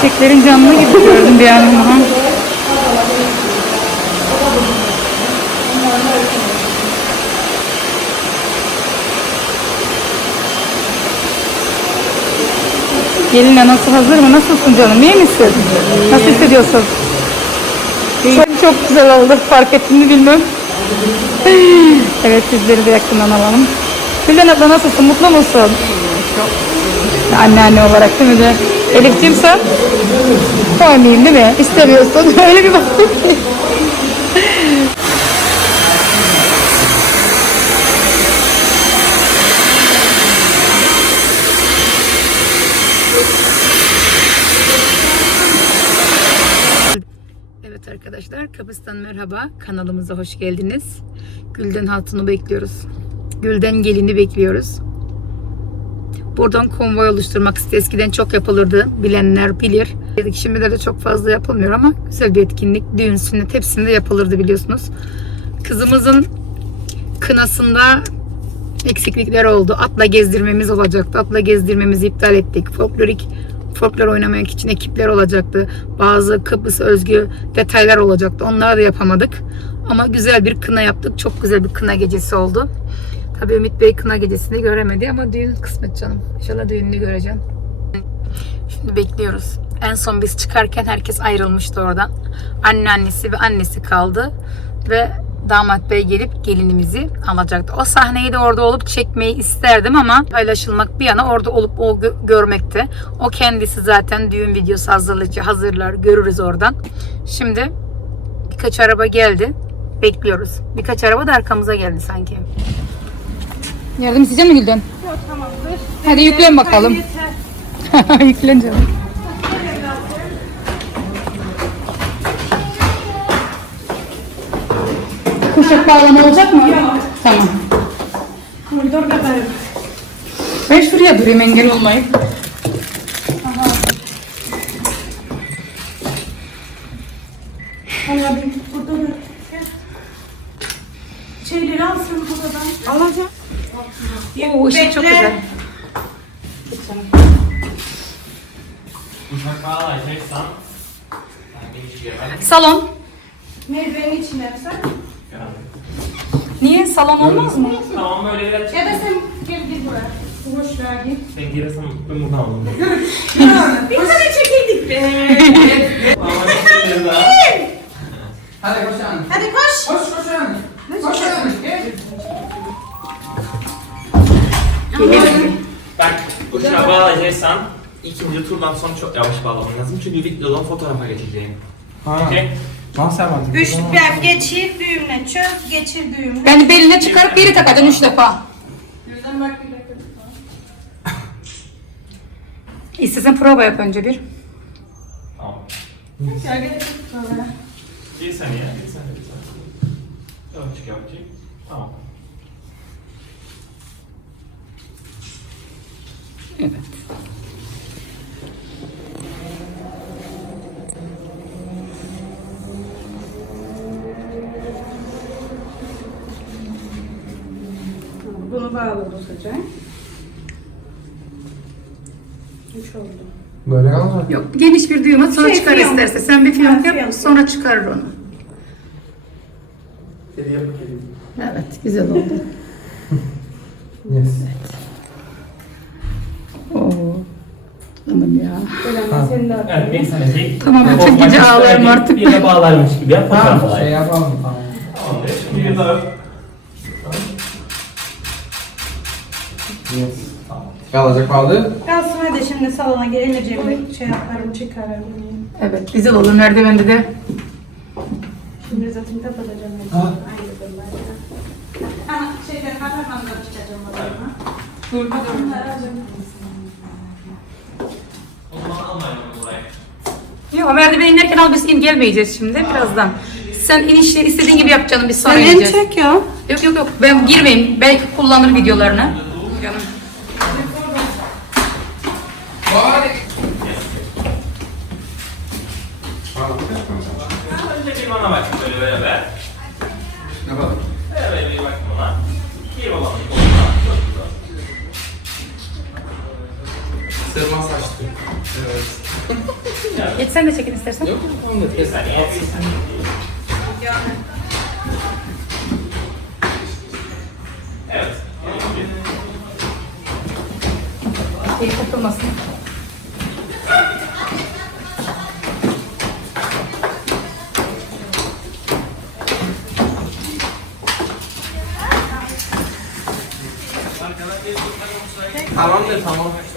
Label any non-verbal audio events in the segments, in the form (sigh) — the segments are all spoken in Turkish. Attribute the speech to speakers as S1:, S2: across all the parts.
S1: Çiçeklerin canlı gibi gördüm bir an ama. Gelin anası hazır mı? Nasılsın canım? İyi misin? Nasıl hissediyorsun? Saçın çok güzel oldu. Fark ettin mi bilmem. evet sizleri de yakından alalım. Gülden abla nasılsın? Mutlu musun? Anneanne olarak değil mi de? Elifciğim sen? Koymayayım değil mi? İstemiyorsun. (laughs) Öyle bir baktım Evet arkadaşlar, Kapıstan merhaba. Kanalımıza hoş geldiniz. Gülden Hatun'u bekliyoruz. Gülden gelini bekliyoruz. Buradan konvoy oluşturmak istedim. Eskiden çok yapılırdı. Bilenler bilir. Dedik şimdi de çok fazla yapılmıyor ama güzel bir etkinlik. Düğün, sünnet hepsinde yapılırdı biliyorsunuz. Kızımızın kınasında eksiklikler oldu. Atla gezdirmemiz olacaktı. Atla gezdirmemizi iptal ettik. Folklorik folklor oynamak için ekipler olacaktı. Bazı Kıbrıs özgü detaylar olacaktı. Onları da yapamadık. Ama güzel bir kına yaptık. Çok güzel bir kına gecesi oldu. Tabii Ümit Bey kına gecesini göremedi ama düğün kısmet canım. İnşallah düğününü göreceğim. Şimdi bekliyoruz. En son biz çıkarken herkes ayrılmıştı oradan. Anneannesi ve annesi kaldı. Ve damat bey gelip gelinimizi alacaktı. O sahneyi de orada olup çekmeyi isterdim ama paylaşılmak bir yana orada olup o gö- görmekte. O kendisi zaten düğün videosu hazırlayıcı hazırlar görürüz oradan. Şimdi birkaç araba geldi. Bekliyoruz. Birkaç araba da arkamıza geldi sanki. Yardım isteyecek mi Gülden?
S2: Yok tamamdır.
S1: Hadi yüklen bakalım. (laughs) Yüklen canım. Kuşak bağlama olacak mı?
S2: Yok.
S1: Tamam.
S2: Koridor kadar.
S1: Ben şuraya durayım engel olmayayım.
S2: Allah bir burada dur. Şeyleri alsın buradan. Alacağım.
S1: Oo ışık çok güzel.
S3: Uçak bağlayacaksan ben bir iş yapayım.
S1: Salon.
S2: Merdivenin içine yapsak.
S1: Niye? Salon olmaz mı?
S3: Tamam böyle biraz
S2: Ya da sen gel gir buraya. Boş ver git.
S3: Sen girersen ben buradan alırım. (laughs)
S2: Bir tane çekildik be.
S3: Ama bir daha.
S4: Hadi koş anne.
S2: Hadi koş.
S4: Koş koş anne. Koş anne. Gel.
S3: Bak uçağı bağlayacaksan ikinci turdan sonra çok yavaş bağlaman lazım çünkü videodan fotoğrafa geçeceğim.
S4: Ha.
S3: Okey?
S4: Yapmadın?
S2: Üç ben geçir düğümle çöz geçir düğümle.
S1: Yani beline çıkarıp geri takacaksın üç defa.
S2: Gözden bak bir dakika.
S1: İstersen prova yap önce bir.
S3: Tamam.
S2: Gel gel.
S3: Bir saniye, bir saniye, bir saniye. Tamam.
S1: Evet.
S2: Bunu bağladık hocam. Üç oldu.
S4: Böyle kalacak.
S1: Yok geniş bir düğüm at sonra
S2: Şey,
S1: çıkar
S2: fiyonk.
S1: isterse. Sen bir fiyonk
S2: Ha,
S1: yap
S2: fiyonk.
S1: sonra çıkarır onu.
S4: Kedi yap kedi.
S1: Evet güzel oldu. (laughs)
S4: Yes.
S1: Oo. Canım ya.
S2: Öyle senin de
S3: Evet, bir saniye. değil.
S1: Tamam, çok gece ağlarım
S3: böyle
S1: artık.
S3: Bir de bağlarmış gibi yap, fotoğraf
S4: Tamam şey
S3: alayım.
S4: yapalım tamam.
S3: Tamamdır. Bir daha.
S4: Yes. Kalacak kaldı.
S2: Kalsın hadi şimdi salona gelince bir şey yaparım çıkarırım.
S1: Evet güzel olur merdivende de.
S2: Şimdi zaten kapatacağım.
S4: Ha.
S2: Aynı durumda. Ama şeyden kapatamdan çıkacağım odama.
S1: Dur
S2: Bunları alacağım.
S3: O zaman almayalım burayı.
S1: Yok merdivene inerken al biz in gelmeyeceğiz şimdi birazdan. Sen inişte istediğin gibi yap canım biz sonra
S2: Sen en
S1: ineceğiz.
S2: çek ya.
S1: Yok yok yok ben girmeyeyim. Belki kullanır videolarını. Canım.
S3: Önce bir bana bak böyle böyle ver.
S4: Ne yapalım?
S3: Böyle bir bak bana. Bir babanın koluna. Çok güzel.
S4: Sırma saçtı. Evet.
S1: Geç sen de çekin istersen.
S4: Yok onu da kes.
S3: Evet.
S1: Şey takılmasın.
S4: Tamamdır tamam.
S2: Yok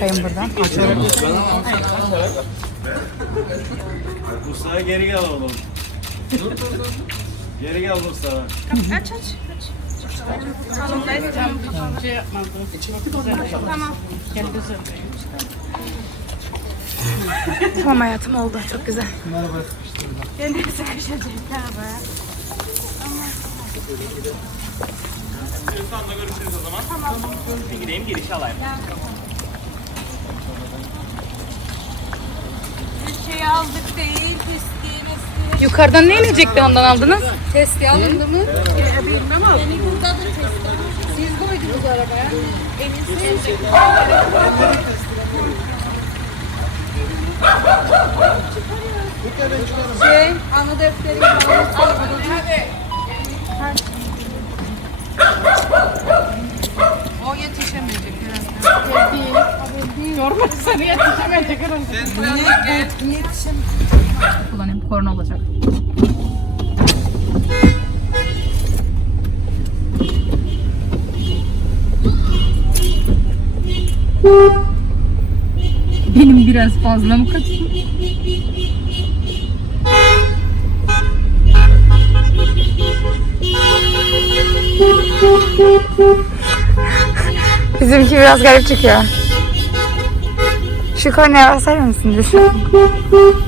S1: Ben çıkayım buradan.
S5: Mustafa geri gel oğlum. geri gel Mustafa.
S2: Aç aç. Tamam.
S1: Tamam hayatım oldu. Çok güzel.
S2: Ben de sıkışacak arabaya.
S3: Sonra görüşürüz o zaman. Tamam. Gideyim girişi alayım.
S2: Bir şey aldık değil. Testi, mesti.
S1: Yukarıdan ne inecekti ondan aldınız?
S2: Testi alındı mı? E, bilmem ama. Beni burada da testi. Siz koydunuz arabaya. Eminsiniz. Şey, anı defteri falan. Hadi. O yetişemeyecek herhalde. Normal sana yetişemeyecek herhalde. Niye? Yetişemeyecek?
S1: Kullanayım. Korna olacak. Benim biraz fazla mı kaçtı? Bizimki biraz garip çıkıyor. Şu kornaya basar mısın (laughs)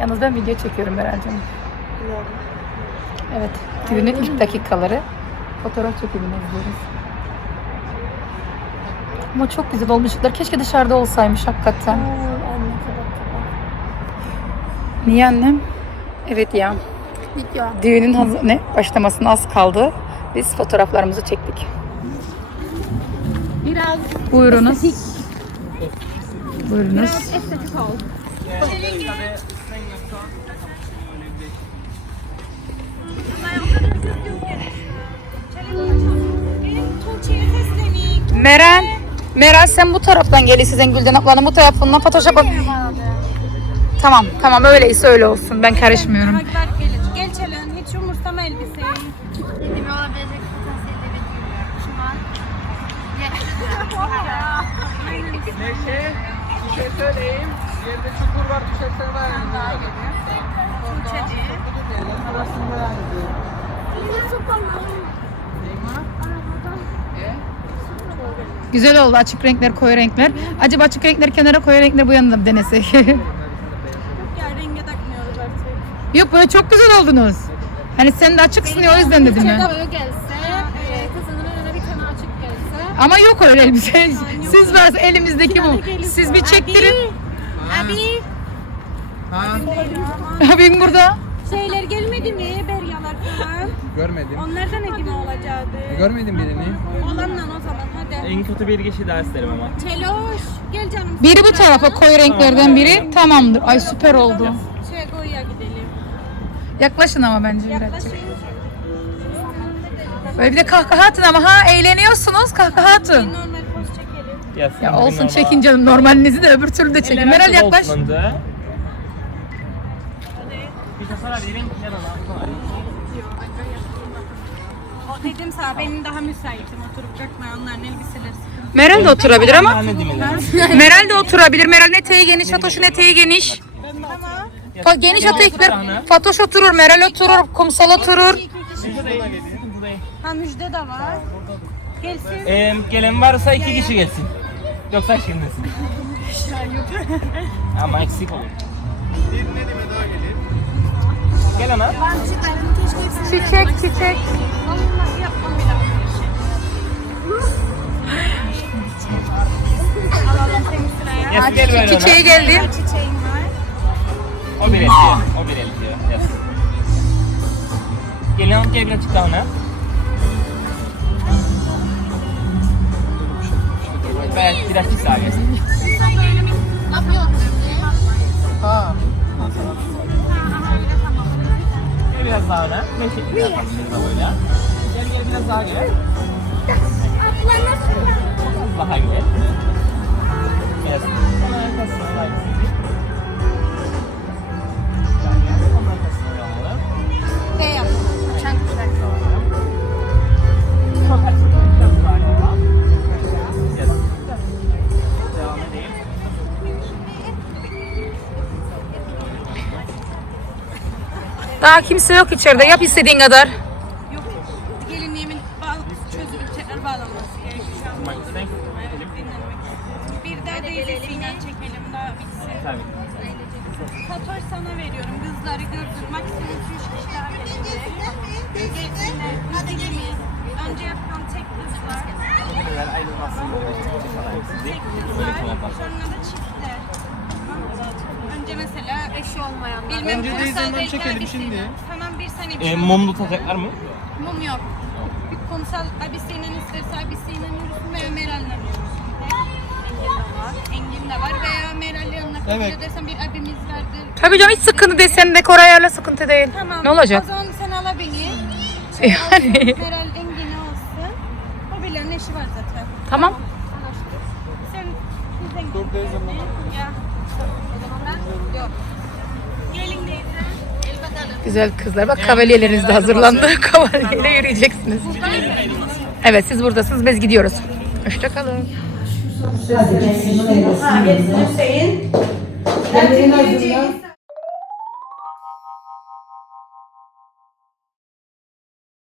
S1: Yalnız ben video çekiyorum Meral'cığım. Evet. Düğünün ilk dakikaları. Fotoğraf çekimini izliyoruz. Ama çok güzel olmuşlar. Keşke dışarıda olsaymış hakikaten. Niye annem? Evet ya. Düğünün hazır, ne? başlamasına az kaldı. Biz fotoğraflarımızı çektik.
S2: Biraz
S1: Buyurunuz. Buyurunuz.
S2: estetik ol.
S1: Meral sen bu taraftan gel sizin Gülden ablanın bu tarafından Photoshop'a. Tamam tamam öyleyse öyle olsun. Ben karışmıyorum.
S2: Gelir. Gel Çelen hiç umursama elbiseyi.
S6: Gibi olabilecek potansiyelleri bilmiyorum. Şu an
S4: Neşe, bir şey söyleyeyim. Yerde çukur var, düşersen var.
S1: Güzel oldu açık renkler, koyu renkler. Acaba açık renkler kenara, koyu renkler bu yanına mı denesek?
S2: Ya renge takmıyoruz artık.
S1: Yok böyle çok güzel oldunuz. Hani sen de açıksın ya o yüzden dedim
S2: ya. da
S1: Ama yok öyle elbise. Siz varsa elimizdeki bu. Siz bir çektirin.
S2: Abi.
S4: Ha,
S1: Abim burada.
S2: Şeyler gelmedi mi? Beryalar falan.
S4: görmedim.
S2: Onlardan ne gibi olacaktı?
S4: Görmedim birini.
S2: Olanla o zaman hadi.
S3: En kötü bir kişi derslerim ama.
S2: Çeloş. Gel canım.
S1: Biri bu tarafa koyu renklerden biri tamamdır. Ay süper oldu.
S2: Şey Goya gidelim.
S1: Yaklaşın ama bence birazcık.
S2: Yaklaşık.
S1: Böyle bir de kahkaha atın ama ha eğleniyorsunuz kahkaha atın.
S2: Normal poz çekelim.
S1: Ya olsun çekin canım normalinizi de öbür türlü de çekin. Meral yaklaş.
S3: Bir şey?
S2: O dedim sana benim daha müsaitim oturup kalkma onların elbiseleri sıkıntı.
S1: Meral de oturabilir ama. Meral de oturabilir. Meral'in eteği geniş, Fatoş'un eteği geniş. Fa- geniş etekler. Fatoş oturur, Meral oturur, kumsal oturur.
S2: Ha müjde de var. Gelsin.
S3: Ee, gelen varsa iki kişi gelsin. Yoksa hiç gelmesin. Ama eksik olur. Gel ana.
S1: Çiçek, çiçek.
S2: Vallahi yapmam bir daha. Alalım seni sıraya.
S3: Yes, gel böyle
S1: Çiçeği
S3: ana.
S1: geldi.
S2: Çiçeğim var.
S3: O bir eltiyor. O bir eltiyor. Yes. Gelin gel birazcık daha ona. Birazcık daha gelsin.
S6: ne yapıyorsun?
S4: Ha.
S3: Gel biraz daha şeklini yapalım biraz böyle. Gel gel biraz daha gel. Daha gel. Yes. Onun arkasına da aynısı. Gel gel. Daha
S1: kimse yok içeride. Yap istediğin kadar.
S2: Yok. Gelinliğimin bağ çözülüp tekrar bağlanması gerekiyor.
S3: Hangisi?
S2: Dinlenmek. Bir daha Daisy'sinden çekelim daha bitsin.
S3: Tabii.
S2: Fatoş sana veriyorum. Kızları gördün. Maksimum 3 kişi daha gelecek. Gelsinler. Müziğimiz. Önce yapan tek kız var. Tek kız var. Sonra da çiftler. Önce mesela eşi olmayan. Bilmem
S5: Önce teyzemden
S2: belki
S5: çekelim şimdi.
S2: Tamam bir sene bir
S3: E, mumlu tutacaklar mı?
S2: Mum yok. Bir kumsal abisiyle isterse abisiyle yürüsün veya Meral'le yürüsün. Engin de var. Engin de var veya Meral'le yanına kabul
S5: Evet.
S2: edersen bir abimiz vardır.
S1: Tabii canım hiç sıkıntı değil. Sen dekor ayarla sıkıntı değil.
S2: Tamam.
S1: Ne olacak?
S2: O zaman sen al abini. (laughs)
S1: Yani.
S2: Meral Engin'e olsun. O bilen eşi var zaten.
S1: Tamam.
S2: Anlaştık. Sen biz
S5: Dur teyzem.
S2: Ya.
S1: Güzel kızlar. Bak kavalyeleriniz de hazırlandı. Kavalyeyle yürüyeceksiniz. Evet siz buradasınız. Biz gidiyoruz. Hoşçakalın.
S7: Hüseyin.